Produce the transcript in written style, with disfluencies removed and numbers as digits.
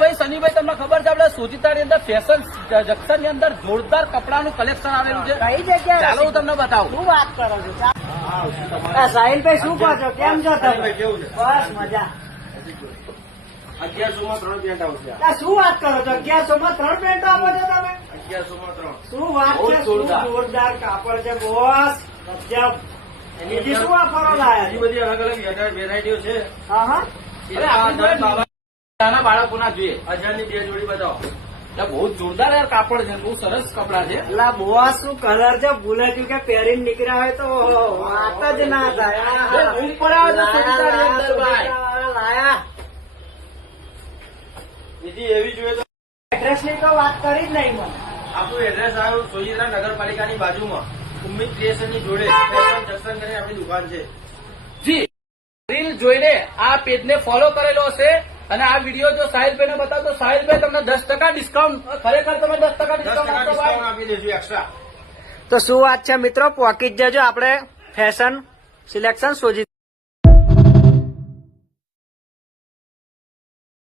ભાઈ સનીભાઈ તમને ખબર છે આપડે સોજીતાની અંદર ફેશન જંકશન ની અંદર જોરદાર કપડાનું કલેક્શન આવેલું છે. કઈ જગ્યાએ? ચાલો હું તમને બતાવું. શું વાત કરો છો? સાહિલભાઈ શું કહો છો? કેમ છો તમે? કેવું છે? બસ મજા. 1100 માં 3 પેન્ટ આવશે. શું વાત કરો છો? 1100 માં 3 પેન્ટ આપો છો તમે? 1100 માં 3. શું વાત બહુ છે? શું જોરદાર. જોરદાર કાપડ છે બોસ. ગજબ. બીજી શું વાપરો લાયા? બીજી બધી અલગ અલગ વેરાયટીઓ છે. હા હા. અરે આપણી જોડે નાના બાળકોના જોઈએ. 1000 ની 2 જોડી બતાવો. એટલે બહુ જોરદાર યાર કાપડ છે, બહુ સરસ કપડા છે. અલા બોસ શું કલર છે? ભૂલે ગયું કે પહેરીને નીકળ્યા હોય તો વાત જ ના થાય. બહુ ઉપર આવે છે સોજીતાની અંદર ભાઈ. લાયા. બીજી એવી જોઈએ તો એડ્રેસ ની તો વાત કરી જ નહીં મને. આપણું એડ્રેસ આવ્યું સોજીત્રા નગરપાલિકાની બાજુમાં ઉમ્મીદ ક્રિએશન ની જોડે ફેશન જંકશન કરીને આપણી દુકાન છે. જી રીલ જોઈને આ પેજને ફોલો કરેલો હશે અને આ વિડીયો જો સાહિલભાઈને બતાવો તો સાહિલભાઈ તમને 10% ડિસ્કાઉન્ટ, ખરેખર તમે 10% 10% ડિસ્કાઉન્ટ આપો ડિસ્કાઉન્ટ ભાઈ. આપી દઈશું એક્સ્ટ્રા. તો શું વાત છે મિત્રો, પોકી જ જજો. આપણે ફેશન સિલેક્શન શોધી